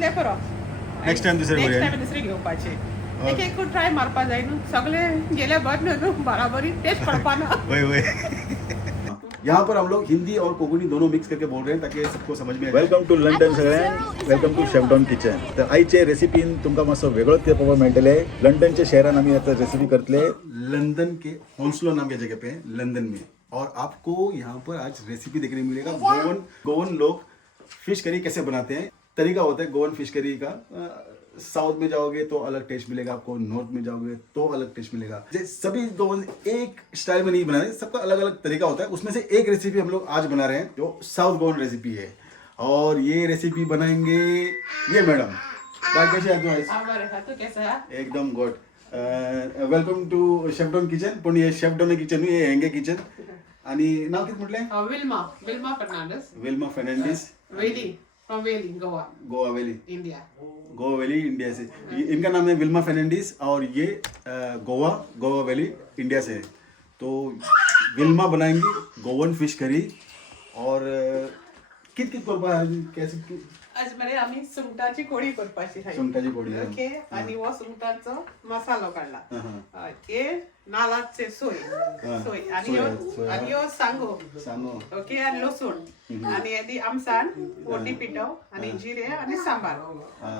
इतले पुरो next time दुसरे नेक्स्ट करूया टाइम दुसरे घेवपाचे एक एक ट्राय मारपा जाय न्हू सगळे गेले बद न्हू बराबरी टेस्ट पडपा ना वही वही यहाँ पर हम लोग हिंदी और कोकणी दोनों मिक्स करके बोल रहे हैं ताकि सबको समझ में वेलकम टू लंडन सगळ्यांक वेलकम टू शेफडॉन किचन तर आईचे रेसिपीन तुमकां मातसो वेगळोच करपाक मेळटले लंडनचे शहरान आमी आता रेसिपी करतले लंदन के हॉन्सलो नाम के जगह पे लंदन में और आपको यहाँ पर आज रेसिपी देखने मिलेगा गोवन लोग फिश करी कैसे बनाते हैं तरीका होता है गोवन फिश करी का साउथ में जाओगे तो अलग टेस्ट मिलेगा आपको नॉर्थ में जाओगे तो अलग टेस्ट मिलेगा सभी गोवन एक स्टाइल में नहीं बनाते सबका अलग अलग तरीका होता है उसमें से एक रेसिपी हम लोग आज बना रहे हैं जो साउथ गोवन रेसिपी है और ये रेसिपी बनाएंगे ये मैडम कैसे तू कैसा है एकदम गुड वेलकम टू शेफडॉन किचन पण हे शेफडॉन किचन हे हेंगे किचन आणि नाव किती म्हटलंय Wilma Fernandes Wilma Fernandes valley from valley Goa Goa valley India Goa valley India से इनका नाम है विल्मा फर्नांडिस और ये गोवा वैली इंडिया से है तो विल्मा बनाएंगी गोवन फिश करी और कित कित करपा कैसे आज मरे आम्ही सुंगटाची कोडी करपाची आहे सुंगटाची कोडी ओके आणि वो सुंगटाचो मसालो काढला ते नालाचे सोय आणि यो सांगो ओके आणि लसूण आणि आधी आमसाण फोडणी पिठो आणि जिरे आणि सांबार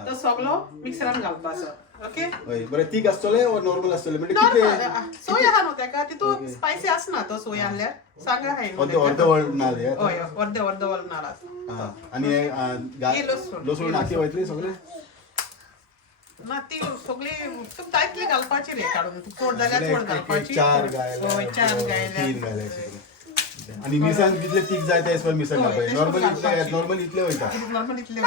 तो सगळो मिक्सरान घालपाचो ओके बरं तीक असतले और नॉर्मल असतले म्हणजे किती सोय आहा न्हू तेका तितू स्पायसी आसना तो सोय आणल्यार सांगा हाय अर्ध वळ नाल हे हय अर्ध वळ नाला आणि लसूण आखी वयतली सगळे ना ती सगळी तुम दायतली घालपाची रे काढून चोड जाल्यार चोड घालपाची चार गायला तीन गायला आणि मिरसांग कितले तीक जाय त्या हिशोबान मिरसांग घालपाची नॉर्मल इतले वयता नॉर्मल इतले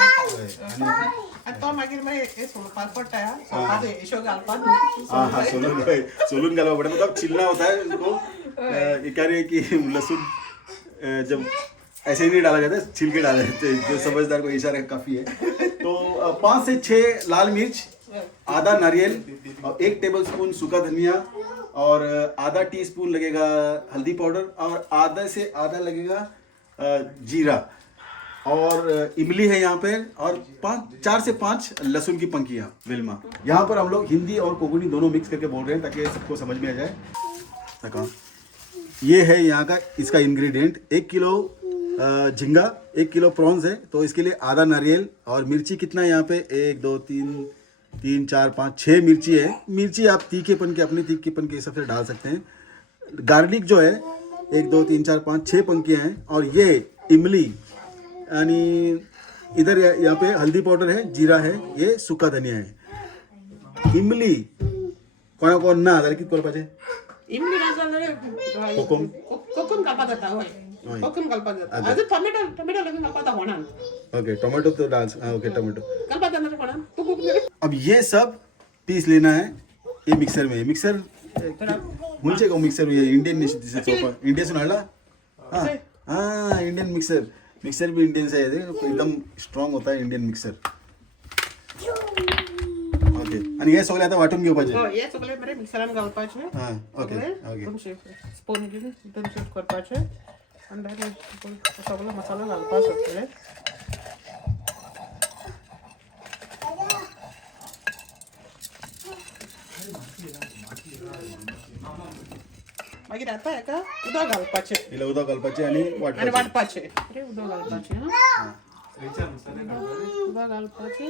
आणि तो मागीर मागीर हे सोलपाक पडटा सोलपाक हेशो घालपाक हाँ सोलून घालवा पड़ता मतलब छिलना होता है उनको क्या रही है कि लहसुन जब ऐसे ही नहीं डाला जाता है छिल के डाला जाता है जो समझदार को इशारा काफ़ी है तो 5 से 6 लाल मिर्च आधा नारियल और 1 टेबलस्पून सूखा धनिया और आधा टीस्पून लगेगा हल्दी पाउडर और आधा से आधा लगेगा जीरा और इमली है यहाँ पे और 4 से 5 लहसुन की पंखियाँ विल्मा यहाँ पर हम लोग हिंदी और कोकणी दोनों मिक्स करके बोल रहे हैं ताकि सबको समझ में आ जाए ये है यहाँ का इसका इंग्रेडिएंट 1 किलो झींगा 1 किलो प्रॉन्स है तो इसके लिए आधा नारियल और मिर्ची कितना है यहाँ पे 1 2 3 4 5 6 मिर्ची है मिर्ची आप तीखेपन के अपने तीखेपन के हिसाब से डाल सकते हैं गार्लिक जो है 1 2 3 4 5 6 पंखियाँ हैं और ये इमली आणि इधर यहाँ पे हल्दी पाउडर है जीरा है ये सूखा धनिया है इमली कोण ना जाल्यार कितें करपाचें इमली नाजाल्यार कोकम घालपाक जाता हय कोकम घालपाक जाता अजून टोमॅटो लगून घालपाक जाता कोणान ओके टोमेटो तो डाल ओके टोमेटो घालपाक जाता कोणान तू कुक अब ये सब पीस लेना है ये मिक्सर में मिक्सर मुझे को मिक्सर ये इंडियन इंडिया से नाला हाँ इंडियन मिक्सर भी इंडियन से है एकदम स्ट्रॉंग होता है इंडियन मिक्सर ओके आणि हे सगळे आता वाटून घेवपाचे हो हे सगळे बरे मिक्सरान घालपाचे हां ओके ओके तुमचे स्पून घेऊन एकदम शेप करपाचे आणि डायरेक्ट सगळो मसाला घालपाक सगळे मागीर आता हेका उदक घालपाचे हिला उदक घालपाचे आणि वाटपाचे अरे उदक घालपाचे उदक घालपाचे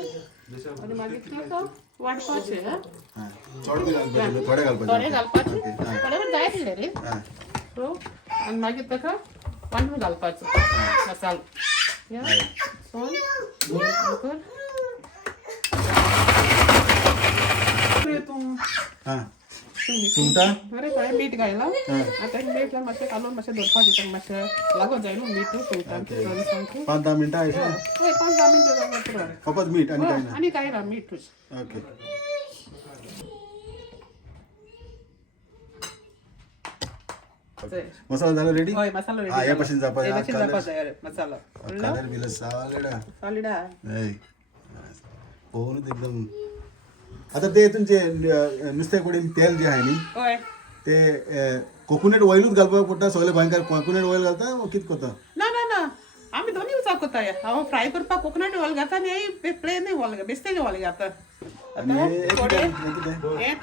आणि मागीर तेका वाटपाचे हां थोडे घालपाचे थोडे घालपाचे थोडे पण जाय दिले रे तो आणि मागीर तेका वाटून घालपाचो मसालो या सोन हां सुंगटा अरे काय मीठ घायला आता मीठ मातशें घालून मातशें दवरपाचें तर मातशें लागत जाय न्हू मीठ सुंगटांक 5-10 मिनिटं आहे हय 5-10 मिनिटं जाता पुरो फकत मीठ आणि काय ना आणि काय ना मीठूच ओके मसाला झाला रेडी हय मसालो रेडी हा यापासून जापा मसाला कलर बिल सालेडा सालिडा पोहून एकदम आता ते तुमचे नुस्त्या कोडीन तेल जे आहे नी हय ते कोकोनट ऑइलूच घालपाक पडटा सगळे गोंयकार कोकोनट ऑइल घालता कितें करता ना ना ना आम्ही दोन्ही उचा कोताय हांव फ्राय करपाक कोकोनट ऑयल घाता आनी प्लेन ऑयल बेस्तेज ऑयल घाता आणि हे कितें? हे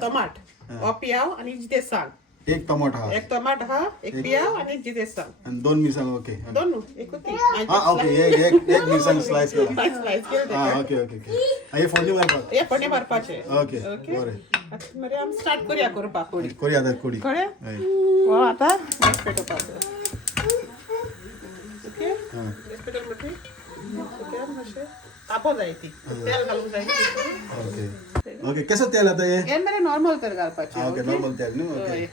टमाट हो पियाव आनी जिते सांग एक टमाट हा एक टमाट हा एक पियाव आनी जिते सांग आणि 2 मिरसांग ओके दोन एक होती हा ओके एक मिरसांग स्लाइस केला स्लाइस केले हा ओके ओके ओके हे फोडणी मारपाक हे फोडणी मारपाचे ओके बरें आता मरे आमी स्टार्ट करूया करपाक कोडी कोरी आता कोडी कळ्ळें हय हो आता गॅस पेटोवपाचो ओके हा गॅस पेटोवन म्हणटी ओके मातशें तापो जाय ती तेल घालूंक जाय ओके ओके कसं तेल आता हे मरे नॉर्मल तेल घालपाचें ओके नॉर्मल तेल न्हू ओके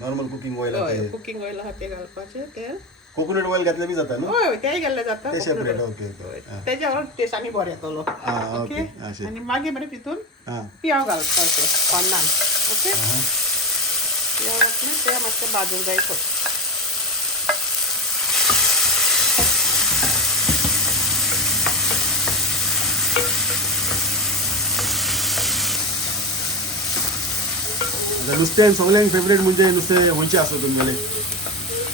नॉर्मल कुकिंग ऑयल आता हे कुकिंग ऑयल आहा ते घालपाचें तेल कोकोनट ऑयल घातलें बी जाता न्हू हय तेय घाल्लें जाता ते सेपरेट ओके ओके तेज्या वांगडा टेस्ट आनी बरो येतलो हा ओके अशें आनी मागीर मरे तितून हा पियाव घालपाचो पोन्नान ओके पियाव घातलें ते मातशें भाजूंक जाय तो नुस्तें सगळ्यांक फेवरेट म्हणजे नुस्तें खंयचें आसा तुमगेलें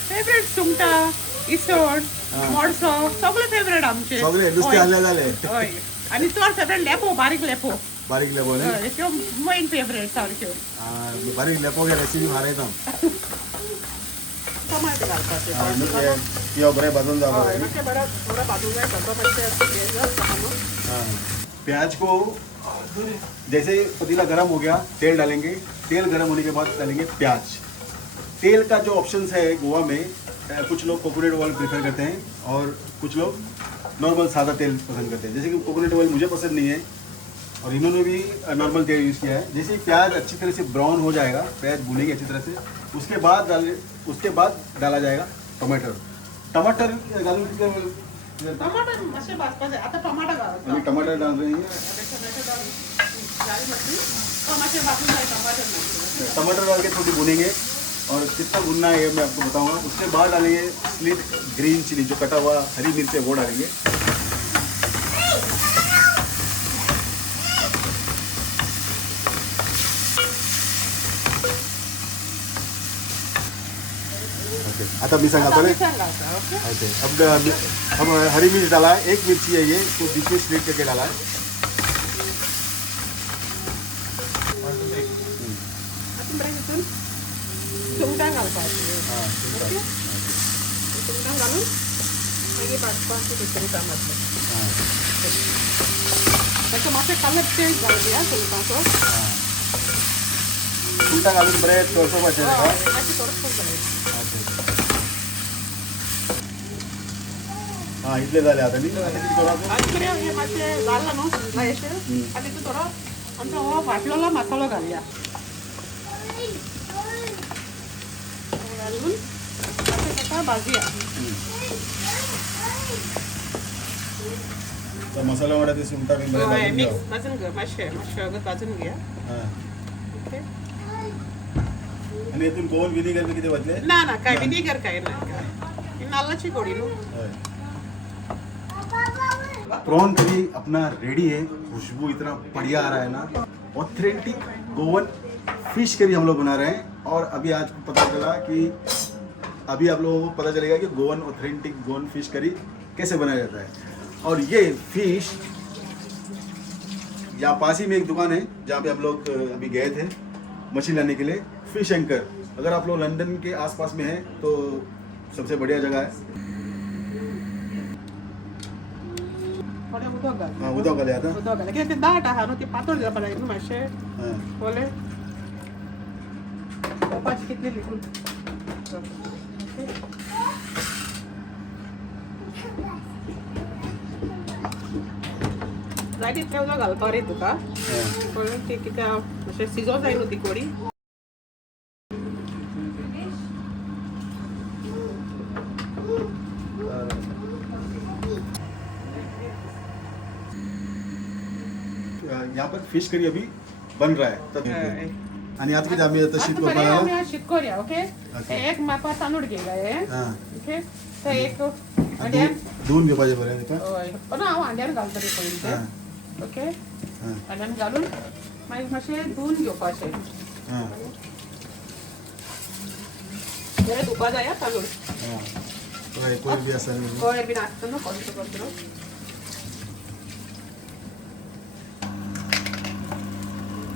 फेवरेट सुंगटां इसवण मोडसो सगळे फेवरेट आमचे सगळें नुस्तें आहलें जालें हय आनी चड फेवरेट लेपो बारीक लेपो बारीक लेपो न्ही हय त्यो मेन फेवरेट सारक्यो बारीक लेपोगे रेसिपी मारयता टमाट घालपाचें किंवा बरें भाजून जावपाक हय मातशें बरें भाजूंक जाय तो मातशें हें जाता न्हू प्याज को जैसे पतीला गर्म हो गया तेल डालेंगे तेल गर्म होने के बाद डालेंगे प्याज तेल का जो ऑप्शंस है गोवा में कुछ लोग कोकोनट ऑयल प्रेफर करते हैं और कुछ लोग नॉर्मल सादा तेल पसंद करते हैं जैसे कि कोकोनट ऑयल मुझे पसंद नहीं है और इन्होंने भी नॉर्मल तेल यूज़ किया है जैसे प्याज अच्छी तरह से ब्राउन हो जाएगा प्याज भूनेंगे अच्छी तरह से उसके बाद डाला जाएगा टमाटर टमाटर टमाटर मातशें भाजपाचें आतां टमाटर घालता टमाटर डाल रहे हैं टमाटर डाल के थोड़ी भुनेंगे और कितना भुनना है ये मैं आपको बताऊंगा उसके बाद डालेंगे स्लिट ग्रीन चिली जो कटा हुआ हरी मिर्च है वो डालेंगे आता मिर्च घालता है ओके अब हरी मिर्च डाला है एक मिर्ची है ये तो बीच में स्लिट करके डाला है सुंगटां घालपाचीं सुंगटां घालून मागीर भाजपाचें भितर टमाटर ताका मातशें कलर चेंज घालुया सुंगटांचो सुंगटां घालून बरें तळसोवपाचें मातशें तळसूंक जाय हां इतलें जालें आतां न्ही आतां कितें करप आनी बरें हें मातशें घालना न्हू जायशें आनी तितून थोडो आमचो हो वाटलेलो मसालो घालया घालून मातशें ताका भाजया मसाला वाडा ते सुंगटां बी बरें भाजून घेवप. मिक्स भाजून घे मातशें अगं भाजून घे हां ओके आणि हितून गोवन विनेगर बी कितें वतलें ना ना काय विनेगर काय ना ही नाल्लाची गोडी न्हू प्रॉन करी अपना रेडी है खुशबू इतना बढ़िया आ रहा है ना ऑथेंटिक गोवन फिश करी हम लोग बना रहे हैं और अभी आज पता चला कि अभी आप लोगों को पता चलेगा कि Goan authentic Goan fish curry कैसे बनाया जाता है और ये फिश यहाँ पास ही में एक दुकान है जहाँ पे हम लोग अभी गए थे मछली लाने के लिए फिश एंकर अगर आप लोग लंदन के आसपास में हैं तो सबसे बढ़िया जगह है थोडें उदक घाल हाँ उदक घाले आता उदक घाल कित्याक तें दाट आहा न्हू ती पातळ जावपा जाय न्हू मातशें हाँ बोले पांच कितले लिटून जाय तितलें उदक घालपा रे तुका हाँ कळ्ळें ती कित्याक मातशें शिजोवं जाय न्हू ती कोडी यहाँ पर फिश करी अभी बन रहा है तब आणि आज किती आम्ही आता शीत बरें करपाक आमी आज शीत करूया ओके एक मापा तांदूळ घेयला हां ओके तर एक अंड्यान धुवून घेवपाचे बरें तुका हय पण हांव अंड्यान घालता रे पयलीं हां तें ओके हां अंड्यान घालून मागीर मातशें धुवन घेवपाचें हां बरें धुवपा जाय तांदूळ हां कोई भी असर नहीं कोई भी नाचतो ना कोणतं कोणतं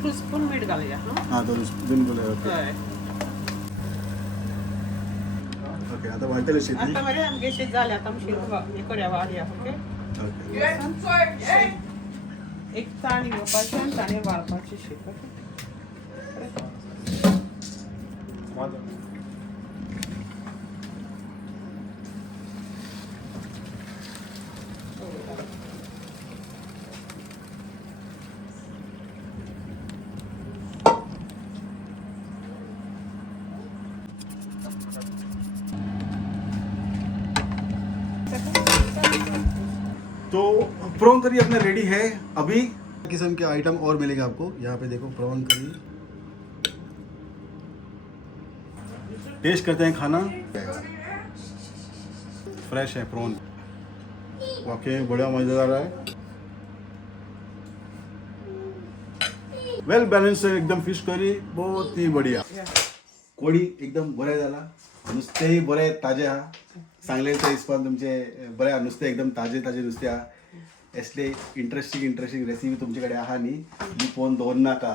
2 स्पून मीठ घालूया हाँ 2 स्पून ओके होय. ओके आता वाटलं शेती आता बरे आमगे शेत झाले आता आमची हे करूया वाढूया ओके ओके एक चाणी घेवपाची आनी चाणी वाळपाची शेत ओके तो प्रॉन करी अपना रेडी है अभी किस्म के आइटम और मिलेगा आपको यहाँ पे देखो प्रॉन करी टेस्ट करते हैं खाना फ्रेश है प्रॉन वाकई बड़ा मजेदार है वेल बैलेंस है एकदम फिश करी बहुत ही बढ़िया कोळी एकदम बरें जाला नुस्तेंय बरें ताजें आहा सांगलें त्या हिसपान तुमचे बरें आहा नुस्तें एकदम ताजें नुस्तें आहा असले इंटरेस्टिंग रेसिपी तुमचे कडेन आहा न्ही ती पळोवन दवरनाका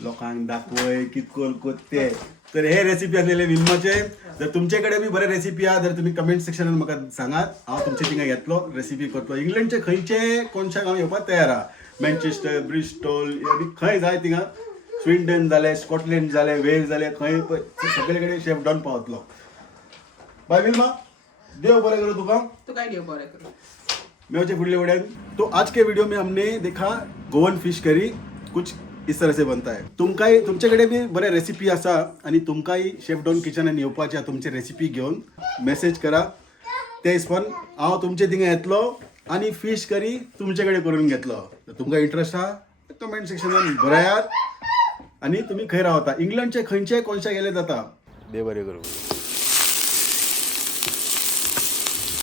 लोकांक दाखोय कितकोल कोत्ते तर हे रेसिपी आसलेले विल्माचे जर तुमचे कडेन बी बरे रेसिपी आहा जर तुमी कमेंट सेक्शनान म्हाका सांगात हांव तुमचे थिंगा येतलो रेसिपी करतलो इंग्लंडचे खंयचे कोणशाक हांव येवपाक तयार आहा मँचेस्टर ब्रिस्टॉल आनी खंय जाय थिंगा स्विडन जालें स्कॉटलँड जालें वेल्स जालें खंय सगळे कडेन शेफ डॉन पावतलो बाय विल्मा देव बरें करूं तुका तू काय देव बरें करूं मेवचे फुडले वड्यान तो आज के वीडियो में हमने देखा गोवन फिश करी कुछ इस तरह से बनता है तुमकाय तुमचे कडेन बी बरे रेसिपी आसा आनी तुमकाय शेफ डॉन किचनान येवपाचे तुमचे रेसिपी घेवन मेसेज करा ते हिसपान हांव तुमचे थिंगा येतलो आनी फिश करी तुमचे कडेन करून घेतलो तुमकां इंट्रस्ट आहा कमेंट सेक्शनान बरयात आनी तुमी खंय रावता इंग्लंडचे खंयचे कोणशे गेले जाता देव बरें करूं